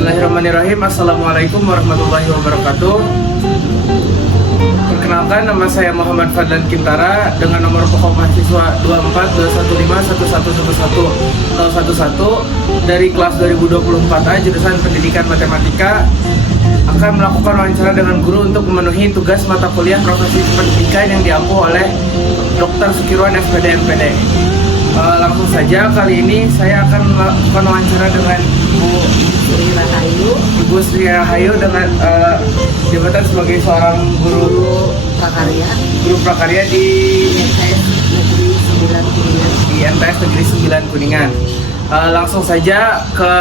Bismillahirrahmanirrahim. Assalamualaikum warahmatullahi wabarakatuh. Perkenalkan, nama saya Muhammad Fadlan Kintara dengan nomor pokok mahasiswa 24215111111 dari kelas 2024A jurusan Pendidikan Matematika akan melakukan wawancara dengan guru untuk memenuhi tugas mata kuliah profesi pendidikan yang diampu oleh Dr. Sukirwan SPD MPD. Langsung saja, kali ini saya akan melakukan wawancara dengan Ibu Sri Rahayu dengan jabatan sebagai seorang guru prakarya di MTS Negeri 9 Kuningan. Langsung saja ke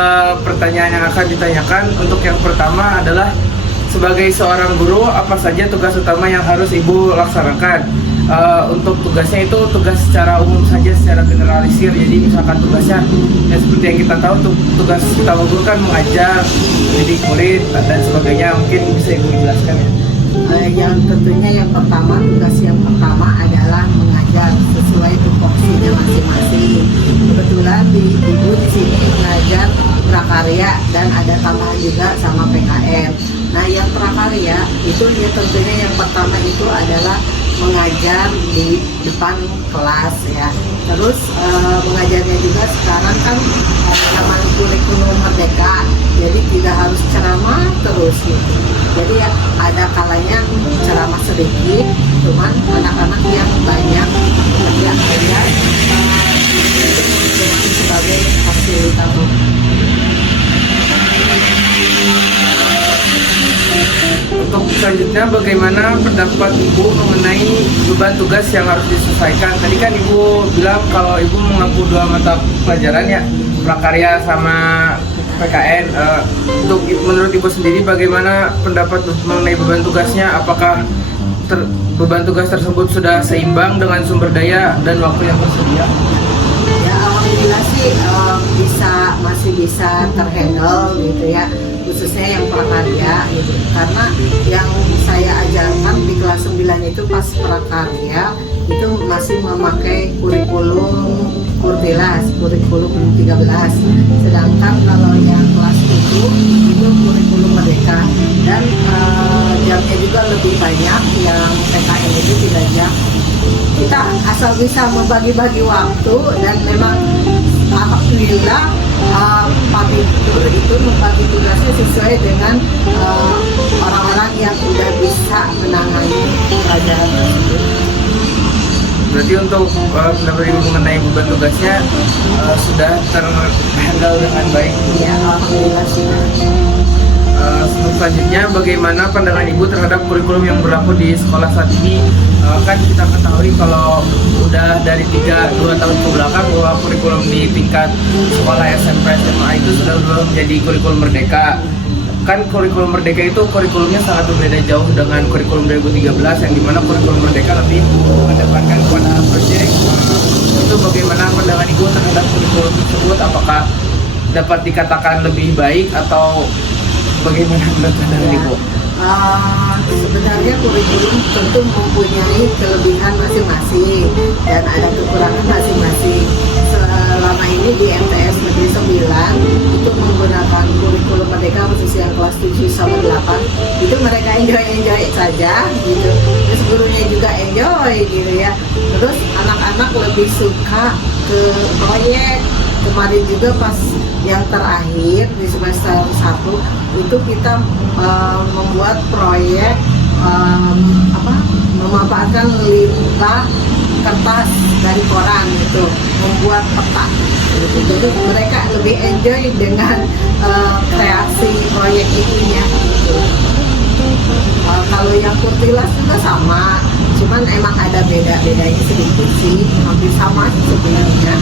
pertanyaan yang akan ditanyakan. Untuk yang pertama adalah, sebagai seorang guru, apa saja tugas utama yang harus Ibu laksanakan? Untuk tugasnya itu tugas secara umum saja, secara generalisir. Jadi misalkan tugasnya ya seperti yang kita tahu, tugas kita guru kan mengajar, mendidik murid dan sebagainya. Mungkin bisa Ibu jelaskan ya? Yang tentunya yang pertama, tugas yang pertama adalah mengajar sesuai tupoksinya masing-masing. Kebetulan Ibu di sini mengajar prakarya dan ada tambahan juga sama PKN. Nah, yang prakarya itu ya tentunya yang pertama itu adalah mengajar di depan kelas ya. Terus mengajarnya juga sekarang kan zaman kurikulum merdeka, jadi tidak harus ceramah terus gitu. Jadi ya, ada kalanya ceramah sedikit, cuman anak-anak yang banyak yang belajar sebagai fasilitator. Untuk selanjutnya, bagaimana pendapat Ibu mengenai beban tugas yang harus diselesaikan? Tadi kan Ibu bilang kalau Ibu mengampu 2 mata pelajaran ya, prakarya sama PKN. Menurut Ibu sendiri, bagaimana pendapat mengenai beban tugasnya? Apakah beban tugas tersebut sudah seimbang dengan sumber daya dan waktu yang tersedia? Ya, alhamdulillah sih masih bisa terhandle gitu ya, khususnya yang prakarya gitu. Karena yang saya ajarkan di kelas 9 itu pas prakarya itu masih memakai kurikulum kurikulum 13. Sedangkan kalau yang kelas 7 itu kurikulum merdeka, dan jamnya juga lebih banyak. Yang PKN itu 3 jam. Kita asal bisa membagi-bagi waktu, dan memang alhamdulillah Pak Direktur itu membagi tugasnya sesuai dengan orang-orang yang sudah bisa menangani pelajaran tersebut. Berarti untuk pendapat Ibu mengenai beban tugasnya sudah terhandle dengan baik? Ya, alhamdulillah sih. Selanjutnya, bagaimana pandangan Ibu terhadap kurikulum yang berlaku di sekolah saat ini? Kan kita ketahui kalau udah dari 2 tahun ke belakang bahwa kurikulum di tingkat sekolah SMP SMA itu sudah menjadi kurikulum merdeka. Kan kurikulum merdeka itu kurikulumnya sangat berbeda jauh dengan kurikulum 2013, yang dimana kurikulum merdeka lebih mengedepankan kepada proyek. Itu bagaimana pandangan Ibu terhadap kurikulum tersebut? Apakah dapat dikatakan lebih baik atau bagaimana menurut pandangan Ibu? Sebenarnya kurikulum tentu mempunyai kelebihan masing-masing dan ada kekurangan masing-masing. Selama ini di MTS Negeri 9 itu menggunakan kurikulum merdeka khusus yang kelas 7 sama 8, itu mereka enjoy saja gitu. Terus gurunya juga enjoy gitu ya. Terus anak-anak lebih suka ke proyek. Kemarin juga pas yang terakhir di semester 1 itu kita membuat proyek memanfaatkan limbah kertas dari koran gitu, membuat peta gitu. Jadi mereka lebih enjoy dengan kreasi proyek itunya gitu. Kalau yang kurtilas juga sama, cuman emang ada beda-bedanya sedikit sih, hampir sama sebenarnya.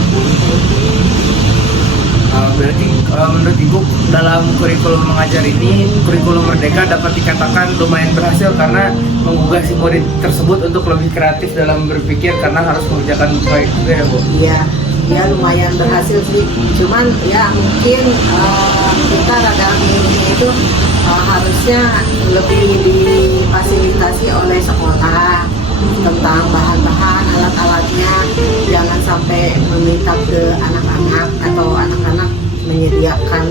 Berarti menurut Ibu dalam kurikulum mengajar ini, kurikulum merdeka dapat dikatakan lumayan berhasil karena menggugah si murid tersebut untuk lebih kreatif dalam berpikir karena harus mengerjakan proyek juga ya Bu? Iya, ya lumayan berhasil sih. Cuman ya mungkin kita rada minimnya itu harusnya lebih difasilitasi oleh sekolah tentang bahan-bahan, alat-alatnya. Jangan sampai meminta ke anak-anak atau anak-anak menyediakan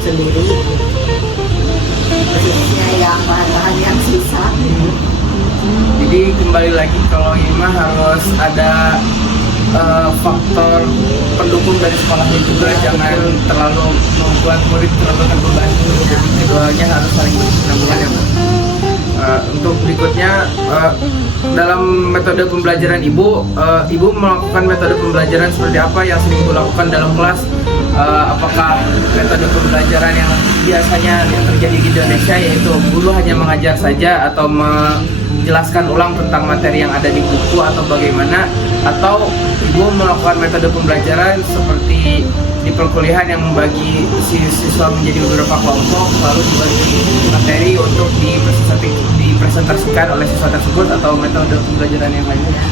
sendiri. khususnya yang bahan-bahan yang susah. Jadi kembali lagi kalau ini mah harus ada faktor pendukung dari sekolahnya juga, jangan terlalu membuat murid terlalu terbebani. Jadi keduanya harus saling berkesinambungan ya, Pak. Untuk berikutnya dalam metode pembelajaran ibu melakukan metode pembelajaran seperti apa yang sering ibu lakukan dalam kelas? Apakah metode pembelajaran yang biasanya yang terjadi di Indonesia, yaitu guru hanya mengajar saja atau menjelaskan ulang tentang materi yang ada di buku, atau bagaimana? Atau ibu melakukan metode pembelajaran seperti di perkuliahan yang membagi siswa menjadi beberapa kelompok, lalu dibagi materi untuk dipresentasikan oleh siswa tersebut, atau metode pembelajaran yang lainnya?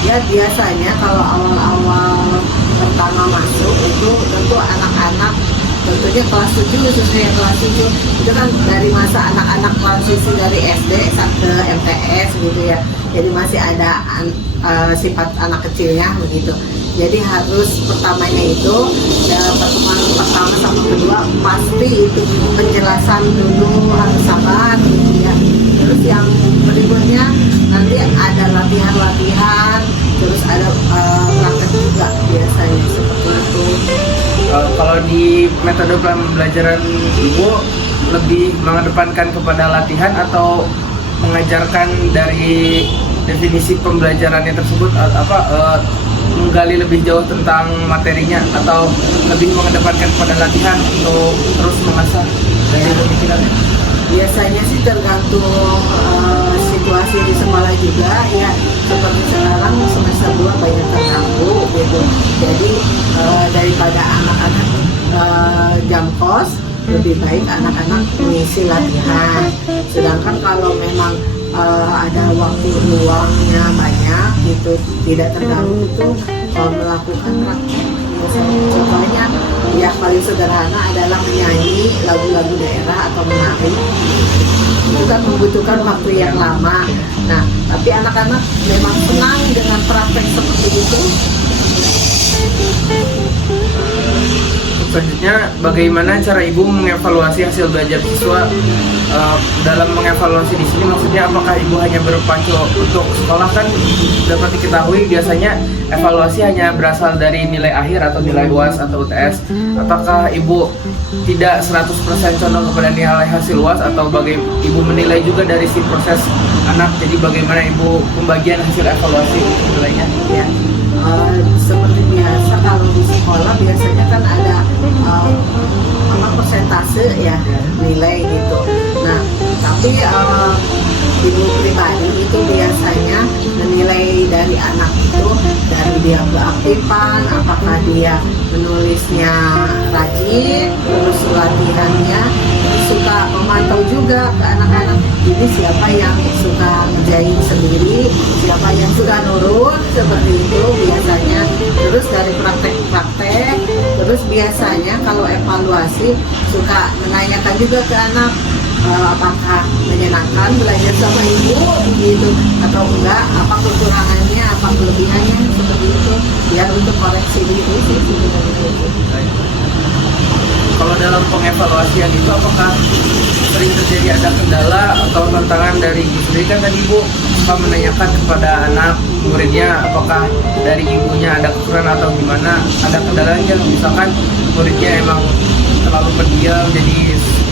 Ya biasanya kalau awal-awal pertama masuk itu tentu anak-anak, tentunya kelas 7 khususnya yang kelas 7 itu kan dari masa anak-anak transisi dari SD ke MTS gitu ya, jadi masih ada sifat anak kecilnya begitu. Jadi harus pertamanya itu pertemuan pertama sama kedua pasti itu penjelasan dulu, harus sabar gitu ya. Terus yang berikutnya nanti ada latihan-latihan, terus ada praktek juga biasanya seperti itu. Kalau di metode pembelajaran ibu lebih mengedepankan kepada latihan atau mengajarkan dari definisi pembelajarannya tersebut, menggali lebih jauh tentang materinya, atau lebih mengedepankan kepada latihan untuk terus mengasah dari pemikirannya? Biasanya sih tergantung situasi di sekolah juga ya, seperti sekarang semester 2 banyak terganggu gitu, jadi daripada anak-anak jam kos, lebih baik anak-anak mengisi latihan. Sedangkan kalau memang ada waktu luangnya banyak gitu, tidak terganggu itu melakukan praktek. Contohnya yang paling sederhana adalah menyanyi lagu-lagu daerah atau menari. Itu kan membutuhkan waktu yang lama. Nah, tapi anak-anak memang senang dengan praktek seperti itu. Selanjutnya, bagaimana cara ibu mengevaluasi hasil belajar siswa? Dalam mengevaluasi di sini maksudnya apakah ibu hanya berpacu untuk sekolah? Kan dapat diketahui biasanya evaluasi hanya berasal dari nilai akhir atau nilai UAS atau UTS. Apakah ibu tidak 100% condong kepada nilai hasil UAS, atau ibu menilai juga dari si proses anak? Jadi bagaimana ibu pembagian hasil evaluasi nilainya? Ya. Seperti biasa kalau di sekolah biasanya kan ada persentase ya nilai gitu. Nah, tapi ibu pribadi itu biasanya menilai dari anak itu dari dia keaktifan, apakah dia menulisnya rajin, terus latihannya, suka memantau juga ke anak-anak. Jadi siapa yang suka ngerjain sendiri, siapa yang suka nurut, seperti itu biasanya. Terus dari praktek-praktek, terus biasanya kalau evaluasi suka menanyakan juga ke anak, apakah menyenangkan belajar sama ibu gitu atau enggak, apa kekurangannya, apa kelebihannya, seperti itu, biar untuk koreksi diri sih sebenarnya itu. Kalau dalam pengevaluasian itu apakah sering terjadi ada kendala atau tantangan dari ibu sendiri? Kan tadi ibu suka menanyakan kepada anak muridnya apakah dari ibunya ada kekurangan atau gimana, ada kendalanya, misalkan muridnya emang terlalu pendiam jadi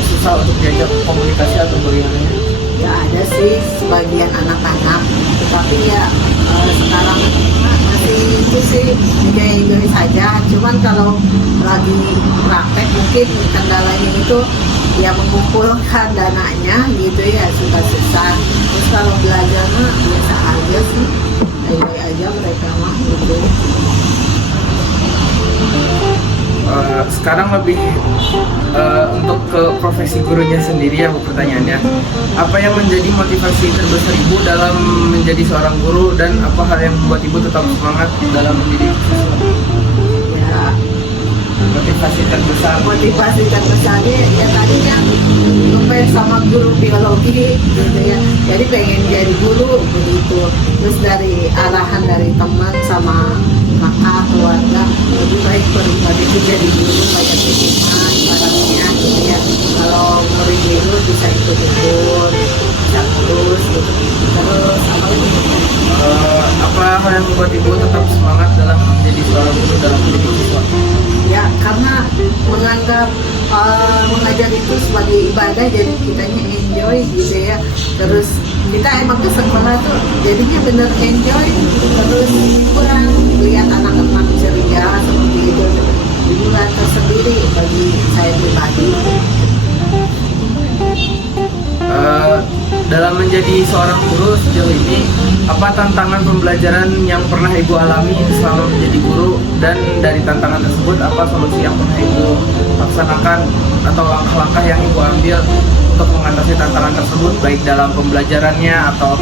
susah untuk diajak komunikasi atau bagaimana? Ya ada sih sebagian anak-anak, tetapi ya sekarang masih itu sih enjoy saja. Cuman kalau lagi praktek mungkin kendalanya itu ya mengumpulkan dananya gitu ya, susah. Terus kalau belajar mah biasa aja sih, enjoy aja mereka mah gitu. Sekarang lebih untuk ke profesi gurunya sendiri ya Bu, pertanyaannya apa yang menjadi motivasi terbesar ibu dalam menjadi seorang guru, dan apa hal yang membuat ibu tetap semangat dalam mendidik siswa? Ya, Motivasi terbesarnya ya tadinya sampai sama guru biologi gitu ya, jadi pengen jadi guru begitu. Terus dari arahan dari teman sama kakak keluarga, lebih baik daripada itu jadi guru, banyak hikmah ibaratnya gitu ya. Kalau murid itu bisa betul-betul bisa terus gitu. Terus apa lagi? Apa hal yang membuat ibu tetap semangat dalam menjadi seorang guru dalam mendidik siswa? Ya karena menganggap mengajar itu sebagai ibadah, jadi kitanya enjoy gitu ya. Terus kita emang ke sekolah tuh jadinya bener enjoy, terus kurang lihat anak-anak ceria seperti itu, hiburan tersendiri bagi saya pribadi. Dalam menjadi seorang guru sejauh ini, apa tantangan pembelajaran yang pernah ibu alami selama menjadi guru, dan dari tantangan tersebut apa solusi yang pernah ibu laksanakan atau langkah-langkah yang ibu ambil untuk mengatasi tantangan tersebut, baik dalam pembelajarannya atau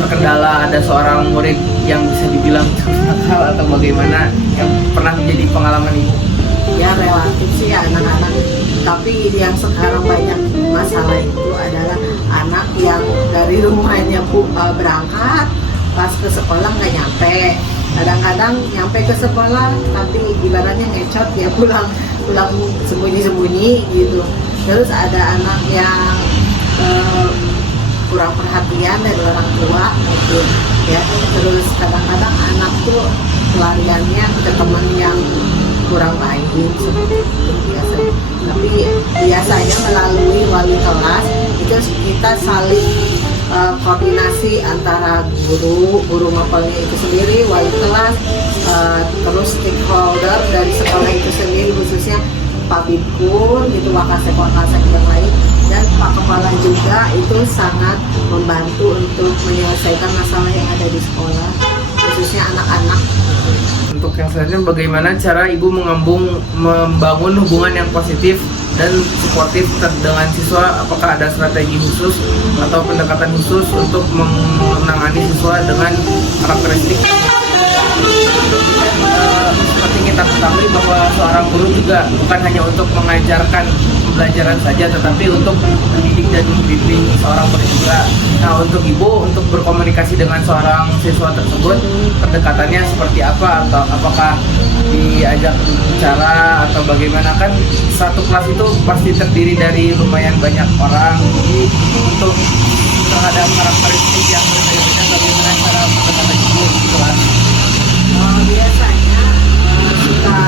terkendala ada seorang murid yang bisa dibilang nakal atau bagaimana yang pernah menjadi pengalaman ibu? Ya relatif sih ya anak-anak, tapi yang sekarang banyak masalah itu adalah anak yang dari rumahnya berangkat pas ke sekolah nggak nyampe, kadang-kadang nyampe ke sekolah tapi ibaratnya ngecot ya pulang sembunyi-sembunyi gitu. Terus ada anak yang kurang perhatian dari orang tua gitu ya. Terus kadang-kadang anak tuh pelariannya ke teman yang kurang baik seperti itu biasanya. Tapi biasanya melalui wali kelas itu kita saling koordinasi antara guru mapelnya itu sendiri, wali kelas, terus stakeholder dari sekolah itu sendiri, khususnya Pak Bibkun gitu, wakasek yang lain, dan Pak Kepala juga itu sangat membantu untuk menyelesaikan masalah yang ada di sekolah, khususnya anak-anak. Untuk yang selanjutnya, bagaimana cara ibu membangun hubungan yang positif dan suportif dengan siswa? Apakah ada strategi khusus atau pendekatan khusus untuk menangani siswa dengan karakteristik? Seperti kita ketahui bahwa seorang guru juga bukan hanya untuk mengajarkan pembelajaran saja, tetapi untuk mendidik dan membimbing seorang murid juga. Nah, untuk ibu, untuk berkomunikasi dengan seorang siswa tersebut, pendekatannya seperti apa? Atau apakah diajak bicara atau bagaimana? Kan satu kelas itu pasti terdiri dari lumayan banyak orang, jadi untuk terhadap karakteristik yang berbeda-beda, bagaimana cara pendekatan ibu di kelas? Biasanya suka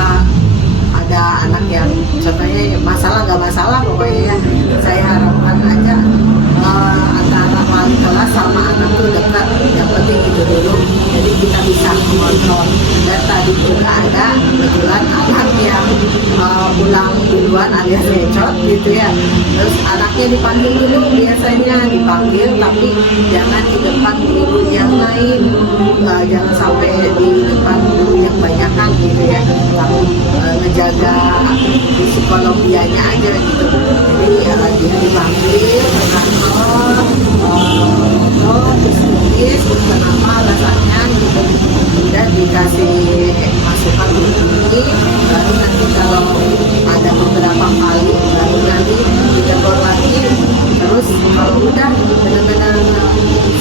ada anak yang contohnya masalah nggak masalah, pokoknya ya saya harapkan aja antara wali kelas sama anak tuh dekat, yang penting itu dulu, jadi kita bisa kontrol. Dan tadi juga ada kebetulan anak yang pulang duluan alias lecot gitu ya, terus anaknya dipanggil dulu, biasanya dipanggil tapi jangan di depan guru yang lain, jangan sampai di depan guru yang banyakan gitu ya, tapi ngejaga psikologianya aja gitu. Jadi dia dipanggil ke kantor, terus tulis kenapa alasannya gitu, dan dikasih masukan begini, baru nanti kalau ada beberapa kali baru nanti ditegur lagi. Terus kalau udah benar-benar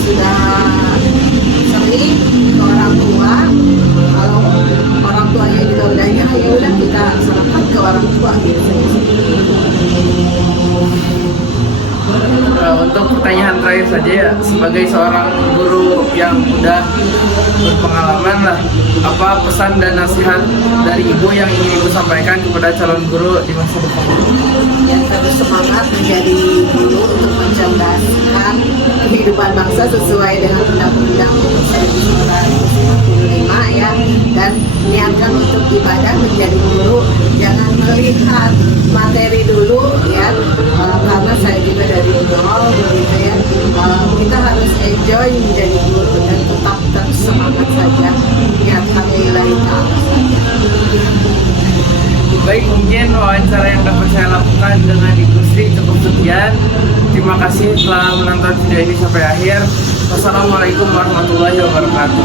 sudah sering ke orang tua, kalau orang tuanya juga udah ya udah kita serahkan ke orang tua gitu. Untuk pertanyaan terakhir saja ya, sebagai seorang guru yang udah berpengalaman lah, apa pesan dan nasihat dari ibu yang ingin ibu sampaikan kepada calon guru di masa depan? Yang terus semangat menjadi guru untuk mencerdaskan kehidupan bangsa sesuai dengan Undang-Undang 1945 ya, dan niatkan untuk ibadah menjadi guru, jangan melihat materi dulu ya, karena saya juga dari nol begitu ya, kita harus enjoy menjadi guru dan tetap terus semangat saja, niatkan nilai ke atas saja. Baik, mungkin wawancara yang dapat saya lakukan dengan Ibu Sri cukup sekian. Terima kasih telah menonton video ini sampai akhir. Wassalamualaikum warahmatullahi wabarakatuh.